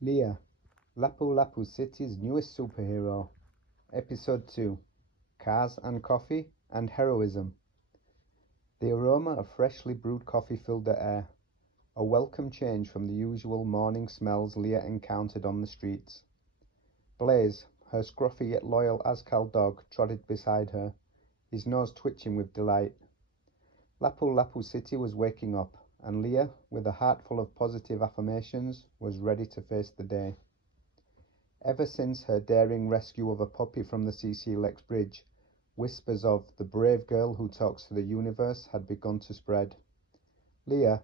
Liyah, Lapu-Lapu City's newest superhero. Episode 2, Cars and Coffee and Heroism. The aroma of freshly brewed coffee filled the air, a welcome change from the usual morning smells Liyah encountered on the streets. Blaze, her scruffy yet loyal Azkal dog, trotted beside her, his nose twitching with delight. Lapu-Lapu City was waking up, and Liyah, with a heart full of positive affirmations, was ready to face the day. Ever since her daring rescue of a puppy from the CC Lex Bridge, whispers of the brave girl who talks to the universe had begun to spread. Liyah,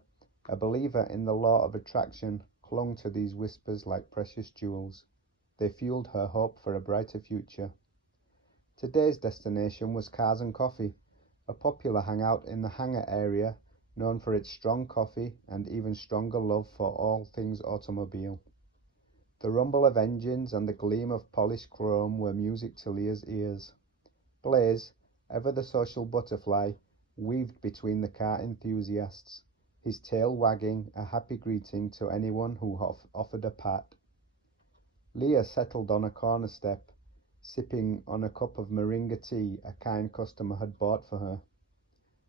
a believer in the law of attraction, clung to these whispers like precious jewels. They fueled her hope for a brighter future. Today's destination was Cars and Coffee, a popular hangout in the hangar area known for its strong coffee and even stronger love for all things automobile. The rumble of engines and the gleam of polished chrome were music to Liyah's ears. Blaze, ever the social butterfly, weaved between the car enthusiasts, his tail wagging a happy greeting to anyone who offered a pat. Liyah settled on a corner step, sipping on a cup of Moringa tea a kind customer had bought for her.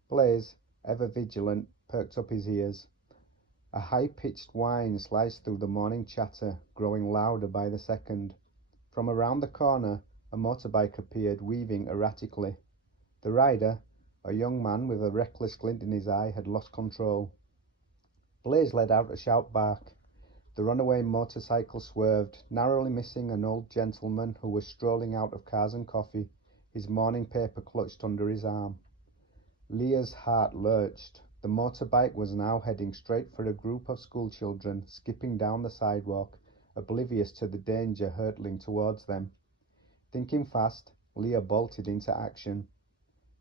Blaze, ever vigilant, perked up his ears. A high-pitched whine sliced through the morning chatter, growing louder by the second. From around the corner, a motorbike appeared, weaving erratically. The rider, a young man with a reckless glint in his eye, had lost control. Blaze let out a sharp bark. The runaway motorcycle swerved, narrowly missing an old gentleman who was strolling out of Cars and Coffee, his morning paper clutched under his arm. Liyah's heart lurched. The motorbike was now heading straight for a group of schoolchildren skipping down the sidewalk, oblivious to the danger hurtling towards them. Thinking fast, Liyah bolted into action.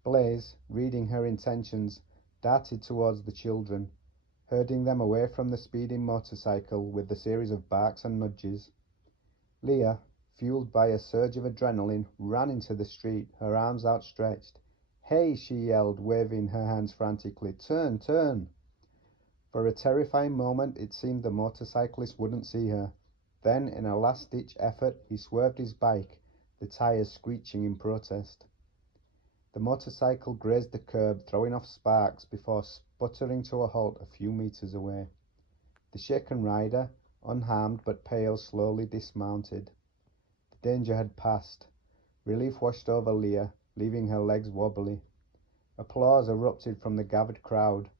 Blaze, reading her intentions, darted towards the children, herding them away from the speeding motorcycle with a series of barks and nudges. Liyah, fueled by a surge of adrenaline, ran into the street, her arms outstretched. "Hey!" she yelled, waving her hands frantically. "Turn, turn!" For a terrifying moment it seemed the motorcyclist wouldn't see her. Then, in a last-ditch effort, he swerved his bike, the tires screeching in protest. The motorcycle grazed the curb, throwing off sparks before sputtering to a halt a few meters away. The shaken rider, unharmed but pale, slowly dismounted. The danger had passed. Relief washed over Liyah, leaving her legs wobbly. Applause erupted from the gathered crowd.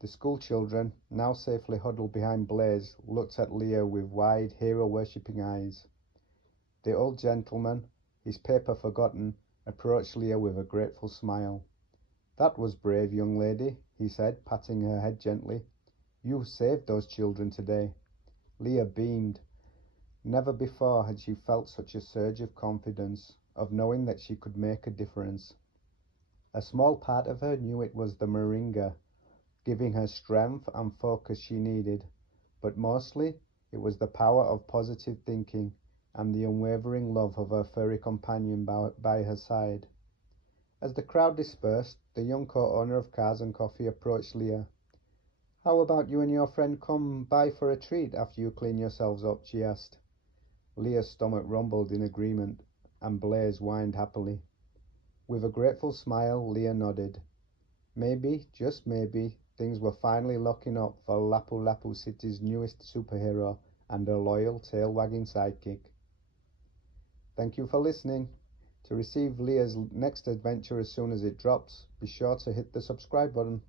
The schoolchildren, now safely huddled behind Blaze, looked at Liyah with wide, hero-worshipping eyes. The old gentleman, his paper forgotten, approached Liyah with a grateful smile. "That was brave, young lady," he said, patting her head gently. "You saved those children today." Liyah beamed. Never before had she felt such a surge of confidence, of knowing that she could make a difference. A small part of her knew it was the Moringa, giving her strength and focus she needed, but mostly it was the power of positive thinking and the unwavering love of her furry companion by her side. As the crowd dispersed, the young co-owner of Cars and Coffee approached Liyah. "How about you and your friend come by for a treat after you clean yourselves up?" she asked. Liyah's stomach rumbled in agreement, and Blaze whined happily. With a grateful smile, Liyah nodded. Maybe, just maybe, things were finally locking up for Lapu-Lapu City's newest superhero and her loyal, tail-wagging sidekick. Thank you for listening. To receive Liyah's next adventure as soon as it drops, be sure to hit the subscribe button.